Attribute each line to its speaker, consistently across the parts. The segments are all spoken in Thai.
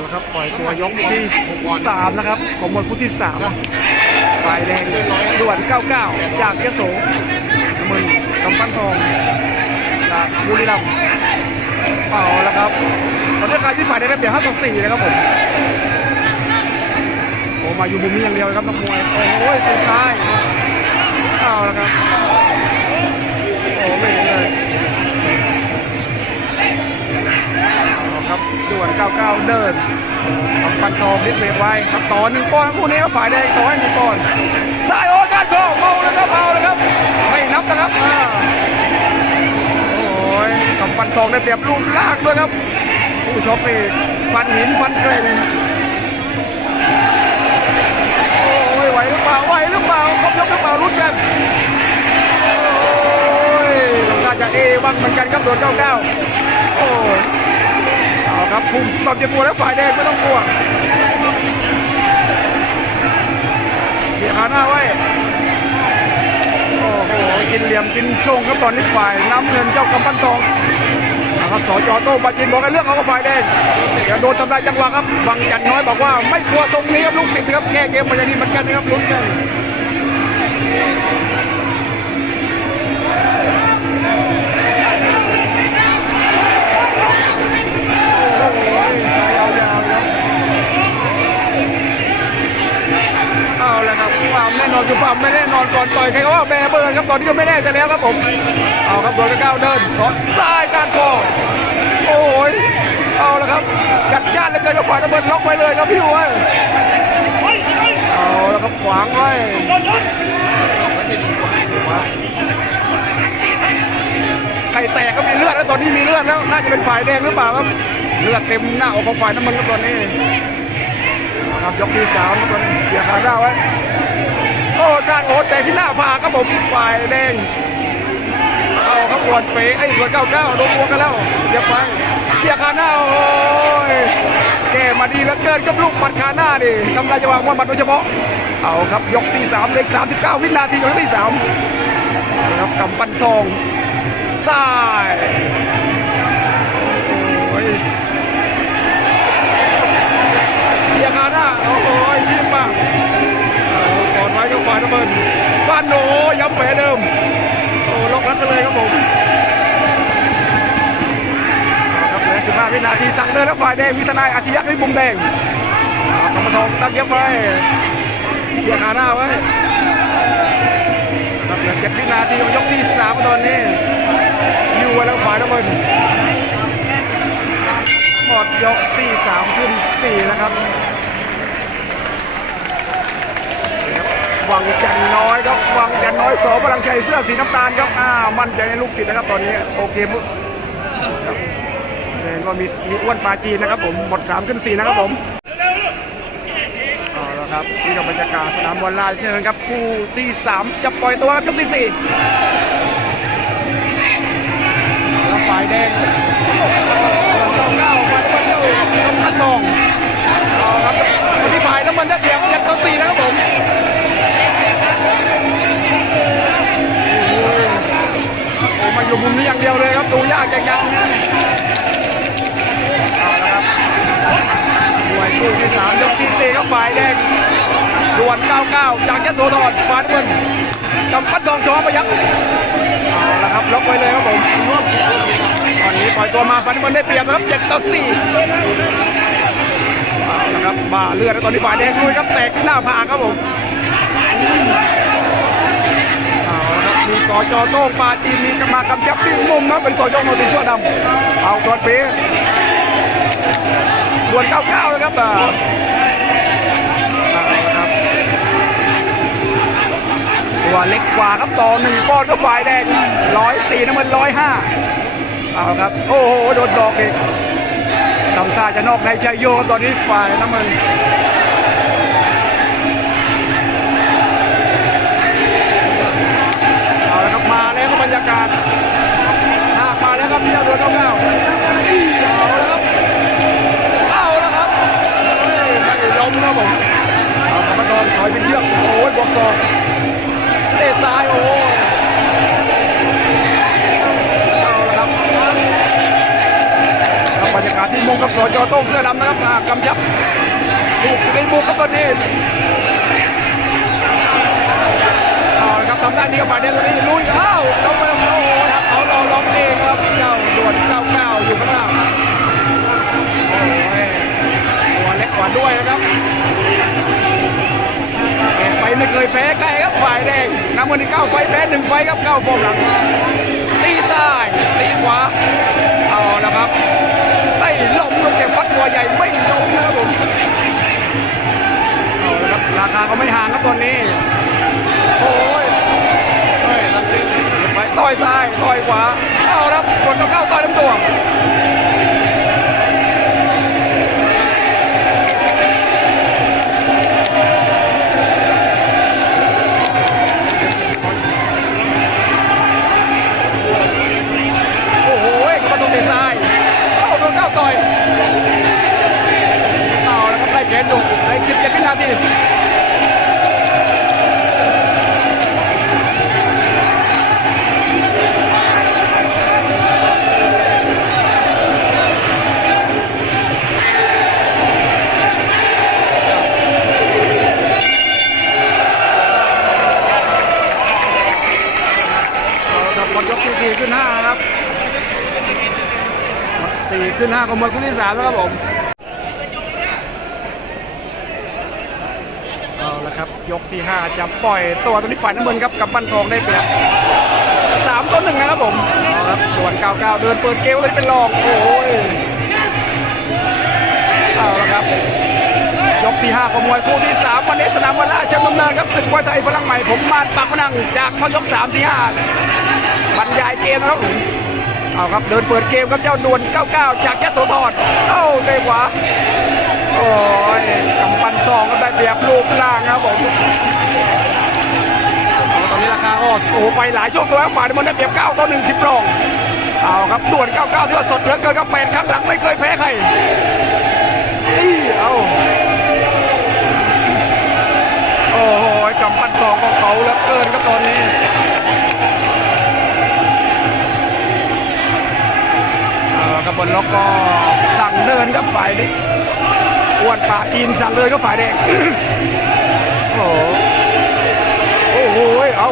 Speaker 1: และครับปล่อยตัวยกที่สามนะครับ ของมวยคู่ที่สามฝ่ายแดงด่วน99 จากยโสน้ำมันกำปั้นทองจากบุรีรัมย์เอาและครับตอนนี้การที่ฝ่ายแดงได้เปรียบ5ต่อ4นะครับผมโอ้มาอยู่มุมนี้อย่างเดียวครับนักมวยโอ้โหตีซ้ายเอาละครับโอ้ไม่ ครับด่วน99 เดินกำปันทองนิดเวทไว้ครับต่อหนึ่งปอนด์คู่นี้ฝ่ายแดงต่อให้หนึ่งปอนด์ซ้ายโอ้การก็เมาแล้วครับเมาแล้วครับไม่นับนะครับโอ้ยกำปันทองได้เปรียบรูปลากด้วยครับผู้ชมนี่ฟันหินฟันเกรงโอ้ยไหวหรือเปล่าไหวหรือเปล่าครบยกหรือเปล่าลุ้นกันโอ้ยทำท่าจะเอวังเหมือนกันครับโดนเก้าเก้าโอ้ ยเอาครับภูมิความเจ็บปวดแล้วฝ่ายแดงไม่ต้องกลัวเขียขาหน้าไว้ โอ้โห กินเหลี่ยมกินช่วงครับตอนนี้ฝ่ายน้ำเงินเจ้ากำปั้นทองนะครับสจโต้งปาจินบอกกันเรื่องเขากับฝ่ายแดงเดี๋ยวโดนทำลายจังหวะครับวังจันน้อยบอกว่าไม่กลัวทรงนี้ครับลูกศิษย์ครับแก้เกมมาอย่างนี้เหมือนกันนะครับลุ้นกัน น่นอนคือความไม่แน่นอนก่อนต่อยใครก็ว่าแบร์เบิร์นครับตอนนี้ก็ไม่แน่ใจแล้วครับผม เอาครับโดนกระก้าวเดินสอนซ้ายการคอโอ้ยเอาละครับจัดจ้านเหลยเกินกับฝ่ายน้ำเบิร์นล็อกไว้เลยครับพี่หัวเอาละครับขวางไว้ไข่แตกก็มีเลือดแล้วตอนนี้มีเลือดแล้วน่าจะเป็นฝ่ายแดงหรือเปล่าครับเลือดเต็มหน้าอกของฝ่ายน้ำเงินครับตอนนี้ครับยกที่สามตอนนี้เบียร์ขาหน้าไว้ โอ้ด้านโอ้แต่ที่หน้าผากครับผมฝ่ายแดงเอาครับปวดเป๋ไอ้หัวเก้าเก้าโดนบวกกันแล้วเรียบไปเบียร์ขาหน้าโอ้ยแกมาดีเหลือเกินกับลูกหมัดขาหน้าดิกำลังจะวางว่ามัดโดยเฉพาะเอาครับยกที่สามเลขสามสิบเก้าวินาทียกที่สามครับกำปั้นทองซ้าย ทีสั่งเดินแล้วฝ่ายแดงวิทนายอาชียักษ์ให้มุมแดงเอากำมทองตั้งเย็บไว้เกียร์ขาหน้าไว้ครับเหลือ7วินาทีของยกที่สามตอนนี้อยู่แล้วฝ่ายน้ำเงินหมดยกที่สามขึ้นสี่แล้วครับวังจันน้อยครับวังจันน้อยสอพลังชัยเสื้อสีน้ำตาลครับอ่ามั่นใจในลูกศิษย์นะครับตอนนี้โอเคมุ เห็นว่ามีมีอ้วนปลาจีนนะครับผมหมดสามขึ้นสี่นะครับผมเอาละครับนี่กับบรรยากาศสนามบอลลาดเช่นกันครับคู่ที่สามจะปล่อยตัวครับยกที่สี่แล้วฝ่ายแดงเก้าวันวันเดียวต้องทันนองเอาครับวันที่ฝ่ายน้ำมันได้เปรียบย่างตัวสี่นะครับผมโอ้ยมาอยู่มุมนี้อย่างเดียวเลยครับดูยากจังยัง คู่ที่สามยกที่สี่ครับฝ่ายแดงด่วน 99 จากยโสธรฝ่ายน้ำเงินกำปั้นทองจอมประยักษ์เอาละครับล็อกไว้เลยครับผมตอนนี้ปล่อยตัวมาฟันบอลได้เปรียบนะครับ7ต่อ4เอาละครับบ้าเลือดแล้วตอนนี้ฝ่ายแดงลุยครับแตกที่หน้าผากครับผมเอาละครับมีสจอโต้งปาจีนมีกรรมากำจับที่มุมนะเป็นสจโนติชั่วดำเอาตัวเป๊ะดวล99 ครับอ่าตัวเล็กกว่าครับต่อหนึ่งปอนก็ฝ่ายแดงร้อยสี่น้ำมันร้อยห้าเอาครับ โอ้โห โดนดอกอีกทำท่าจะนอกในชัยโยครับตอนนี้ฝ่ายน้ำมัน สจจโต้งเสื้อดำนะครับอ่ากำชับลูกสกีบุกครับตอนนี้เอาละครับทำได้ดีกับฝ่ายแดงตอนนี้ลุยอ้าวต้องไปโอ้โหครับเขารอล็อกเองครับเจ้าด่วนเก้าเก้าอยู่ข้างล่างโอ้ยตัวเล็กกว่าด้วยนะครับไฟไม่เคยแพ้ใครครับฝ่ายแดงน้ำเงินที่เก้าไฟแพ้หนึ่งไฟครับเก้าฟอร์มหลังตีซ้ายตีขวาเอาละครับ ใหญ่ไม่ล้มนะครับผมเอาละครับราคาก็ไม่ห่างครับตอนนี้โอ้ยต่อยซ้ายต่อยขวาเอาละกดกับเก้าต่อย ขึ้นห้าของมวยคู่ที่สามแล้วครับผมเอาละครับยกที่ห้าจะปล่อยตัวตัวนี้ฝ่ายน้ำเงินครับกับบั้นทองได้เปรียบสามต้นหนึ่งนะครับผมเอาครับส่วนเก้าเก้าเดินเปิดเกมเลยเป็นรองโอ้ยเอาละครับยกที่5ของมวยคู่ที่ 3 วันนี้สนามวันราชดำเนินครับศึกมวยไทยพลังใหม่ผมมาดปากพนังจากพยก3ที่5บรรยายเกมนะครับผม เอาครับเดินเปิดเกมครับเจ้าดวน99 จากยโสธรเอ้าเตะขวาโอ้ยกำปั้นทองก็ได้เปรียบลูกล่างครับผมตอนนี้ราคาก็โอ้โหไปหลายช่วงตัวแล้วฝ่ายมันได้เปรียบ9ต่อ1 10รองเอาครับด่วน99ที่ว่าสดเหลือเกินครับแปดครั้งหลังไม่เคยแพ้ใครนี่เอาโอ้โหกำปั้นทองของเขาเหลือเกินครับตอนนี้ บบนล็อกก็สั่งเดินครับฝ่ายนี้อ้วนปากกินสั่งเดินก็ฝ่ายแดงโอ้โหโอ้โหเอา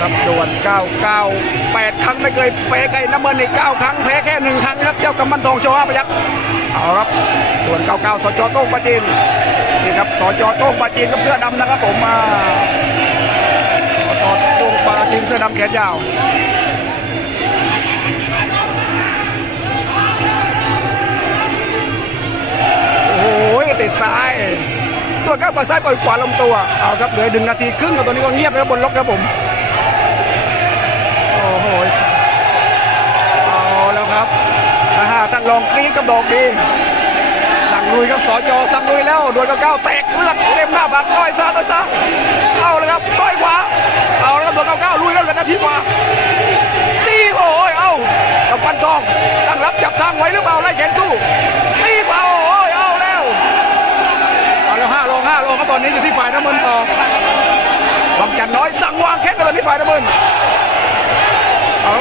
Speaker 1: ครับดวน9 9 8 ครั้งไม่เคยแพ้ใครน้ำมันใน9ครั้งแพ้แค่หนึ่งครั้งครับเจ้ากำมันทองโชว์ห้าพยักษ์เอาครับดวน99สจโต้งปาจีนนี่ครับสจโต้งปาจีนกับเสื้อดำนะครับผมมาสจโต้งปาจีนเสื้อดำแขนยาว ซ้ายตัวก้าวต่อยซ้ายต่อยขวาลำตัวเอาครับเหลือหนึ่งนาทีครึ่งครับตอนนี้ก็เงียบแล้วบนล็อกครับผมโอ้โหเอาแล้วครับนะฮะท่านลองกรี๊ดกับดอกดีสั่งลุยครับสอจสั่งลุยแล้วโดนกับก้าวแตกเลือดเต็มหน้าบักต่อยซ้ายต่อยซ้ายเอาเลยครับต่อยขวาเอาแล้วครับโดนกับก้าวลุยแล้วเหลือนาทีกว่าตีโอ้ยเอากับปันทองตั้งรับจับทางไว้หรือเปล่าไล่แขนสู้ อนนี้อยู่ที่ฝ่ายน้ำเงินต่อวังจันทร์น้อยสั่งวางแข้งกันเลยที่ฝ่ายน้ำเงินเอา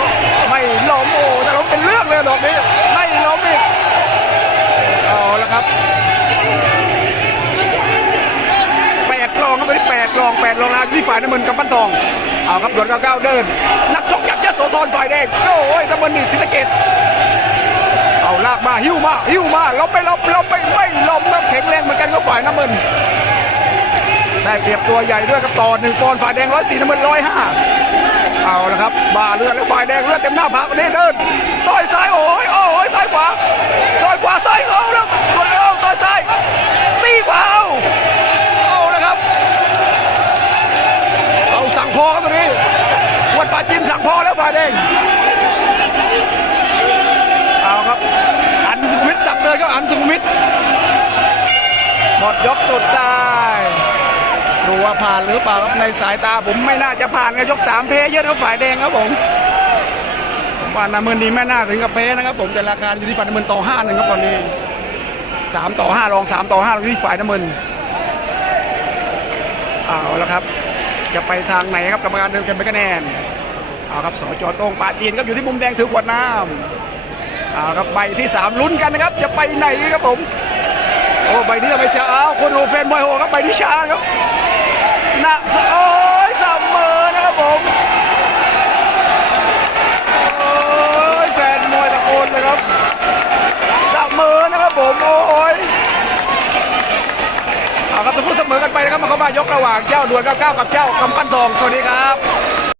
Speaker 1: ไม่ล้มโอ้แต่ล้มเป็นเรื่องเลยดอกนี้ไม่ล้มอีกเอาแล้วครับแปดรองครับตอนนี้แปดรองแปดรองแล้วที่ฝ่ายน้ำเงินกับปั้นทองเอาครับดวนเก้าเก้าเดิน นักชกยักษ์ยโสธรฝ่ายแดงโอ้ยน้ำเงินนี่ศรีสะเกดเอาลากมาหิ้วมาหิ้วมาล้มไปล้มล้มไปไม่ล้มครับแข็งแรงเหมือนกันก็ฝ่ายน้ำเงิน ได้เปรียบตัวใหญ่ด้วยครับต่อหนึ่งปอนฝ่ายแดงร้อยสี่น้ำเงินร้อยห้าเอาละครับบาเลือดแล้วฝ่ายแดงเลือดเต็มหน้าผากวันนี้เดินต่อยซ้ายโอ้ยโอ้ยซ้ายขวาต่อยขวาซ้ายเอาแล้วกดเอาต่อยซ้ายตีขวาเอาเอาละครับเอาสั่งพอครับตรงนี้วัดป่าจินสั่งพอแล้วฝ่ายแดงเอาครับอันสุขุมวิทสั่งเลยครับอันสุขุมวิทหมดยกสุดได้ ดูว่าผ่านหรือเปล่าครับในสายตาผมไม่น่าจะผ่านครับยกสามเพเยอะครับฝ่ายแดงครับผมผมว่านาเมินดีไม่น่าถึงกับเพย์นะครับ ผมแต่ราคาอยู่ที่ฝ่ายน้ำเงินต่อห้าหนึ่งครับตอนนี้สามต่อห้ารองสามต่อห้าอยู่ที่ฝ่ายน้ำเงินเอาแล้วครับ จะไปทางไหนครับกรรมการเดินกันไปคะแนนเอาครับสจโต้งปาจีนครับอยู่ที่มุมแดงถือขวดน้ำเอาครับใบที่สามลุ้นกันนะครับ จะไปไหนครับผม โอ้ใบนี้ไม่ช้าเอาคนดูแฟนมวยโหครับใบนี้ช้าครับนะโอ้ยเสมอนะครับผมโอ้ยแฟนมวยตะโกนเลยครับเสมอนะครับผมโอ้ยเอาครับทั้งคู่เสมอกันไปนะครับมาเข้ามายกระหว่างเจ้าด่วน99กับเจ้ากำปั้นทองสวัสดีครับ